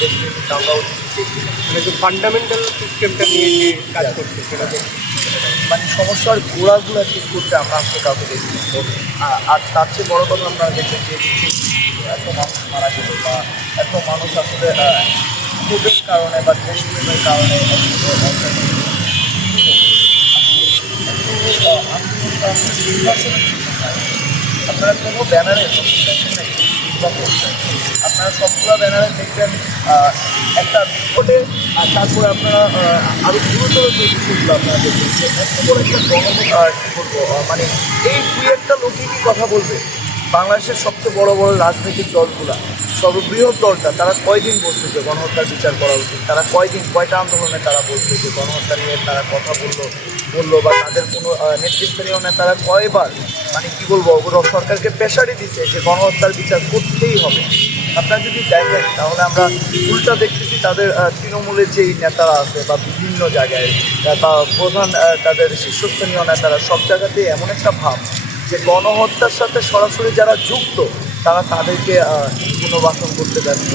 দেশপ্রেমিক আমরাও দেখি। মানে যে ফান্ডামেন্টাল সিস্টেমটা নিয়ে যে কাজ করছে সেটা তো মানে সমস্যার গোড়াগুলো ঠিক করতে আমরা আসলে কাউকে দেখি না। তো আর তার চেয়ে বড় কথা আপনারা দেখবেন যে এত মানুষ মারা গেল বা এত মানুষ আসলে ক্ষোভের কারণে বা দেশপ্রেমের কারণে আপনারা কোনো ব্যানারে দেখেন নাই আপনারা সবগুলো ব্যানারে দেখবেন একটা বিপদে, আর তারপরে আপনারা আরও গুরুতর যে বিষয়গুলো আপনারা দেখবেন যে এত বড় একটা কী বলবো মানে এই দুই একটা লোকই কি কথা বলবে। বাংলাদেশের সবচেয়ে বড় বড় রাজনৈতিক দলগুলা, সর্ববৃহৎ দলটা, তারা কয়দিন বলছে যে গণহত্যার বিচার করা উচিত? তারা কয়টা আন্দোলনে তারা বলছে যে গণহত্যা নিয়ে তারা কথা বললো বা তাদের কোনো নেতৃস্থানীয় নেতারা কয়বার মানে কী বলবো ওরা সরকারকে প্রেশারই দিচ্ছে যে গণহত্যার বিচার করতেই হবে। আপনারা যদি দেখেন তাহলে আমরা উল্টা দেখতেছি তাদের তৃণমূলের যেই নেতারা আছে বা বিভিন্ন জায়গায় বা প্রধান তাদের শীর্ষস্থানীয় নেতারা সব জায়গাতেই এমন একটা ভাব যে গণহত্যার সাথে সরাসরি যারা যুক্ত তারা তাদেরকে পুনর্বাসন করতে ব্যস্ত।